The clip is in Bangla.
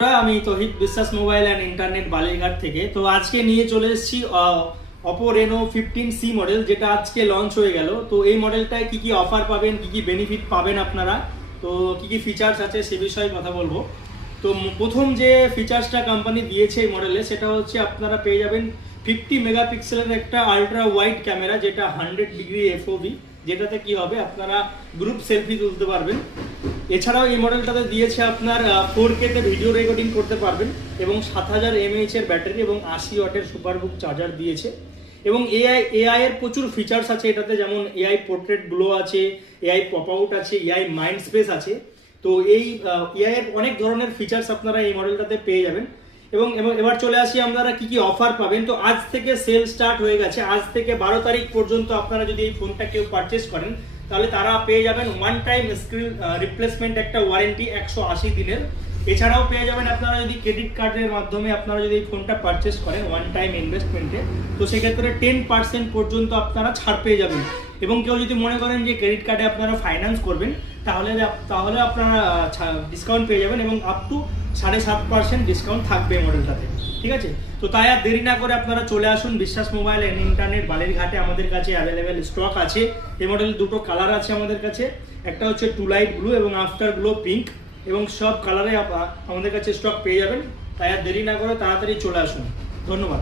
আমি তহিদ বিশ্বাস মোবাইল অ্যান্ড ইন্টারনেট বালিরঘাট থেকে। তো আজকে নিয়ে চলে এসেছি Oppo Reno 15C মডেল, যেটা আজকে লঞ্চ হয়ে গেল। তো এই মডেলটায় কি কি অফার পাবেন, কি কি বেনিফিট পাবেন আপনারা, তো কি কি ফিচার্স আছে সে বিষয়ে কথা বলবো। তো প্রথম যে ফিচার্সটা কোম্পানি দিয়েছে এই মডেলে, সেটা হচ্ছে আপনারা পেয়ে যাবেন 50 মেগাপিক্সেলের একটা আলট্রা ওয়াইড ক্যামেরা, যেটা 100 ডিগ্রি FOV, যেটাতে কি হবে আপনারা গ্রুপ সেলফি তুলতে পারবেন। এছাড়াও এই মডেলটাতে দিয়েছে আপনার 4K তে ভিডিও রেকর্ডিং করতে পারবেন এবং 7000 mAh এর ব্যাটারি এবং 80 ওয়াটের সুপারবুক চার্জার দিয়েছে। এবং এআই এর প্রচুর ফিচার্স আছে এটাতে, যেমন এআই পোর্ট্রেট গ্লো আছে, এআই পপ আউট আছে, এআই মাইন্ড স্পেস আছে। তো এই এআই এর অনেক ধরনের ফিচার্স আপনারা এই মডেলটাতে পেয়ে যাবেন। এবং এবার চলে আসি আপনারা কি কি অফার পাবেন। তো আজ থেকে সেল স্টার্ট হয়ে গেছে, আজ থেকে 12 তারিখ পর্যন্ত আপনারা যদি এই ফোনটা কেউ পারচেস করেন, তাহলে তারা পেয়ে যাবেন ওয়ান টাইম স্ক্রিন রিপ্লেসমেন্ট, একটা ওয়ারেন্টি 180 দিনের। এছাড়াও পেয়ে যাবেন আপনারা যদি ক্রেডিট কার্ডের মাধ্যমে আপনারা যদি এই ফোনটা পারচেস করেন ওয়ান টাইম ইনভেস্টমেন্টে, তো সেক্ষেত্রে 10% পর্যন্ত আপনারা ছাড় পেয়ে যাবেন। এবং কেউ যদি মনে করেন যে ক্রেডিট কার্ডে আপনারা ফাইন্যান্স করবেন, তাহলে আপনারা ডিসকাউন্ট পেয়ে যাবেন এবং আপ টু 7.5% ডিসকাউন্ট থাকবে এই মডেলটাতে। ঠিক আছে, তো তাই আর দেরি না করে আপনারা চলে আসুন বিশ্বাস মোবাইল অ্যান্ড ইন্টারনেট বালিরঘাটে। আমাদের কাছে অ্যাভেলেবেল স্টক আছে। এই মডেলের দুটো কালার আছে আমাদের কাছে, একটা হচ্ছে টু লাইট ব্লু এবং আফটার গ্লো পিঙ্ক, এবং সব কালারে আমাদের কাছে স্টক পেয়ে যাবেন। তাই আর দেরি না করে তাড়াতাড়ি চলে আসুন। ধন্যবাদ।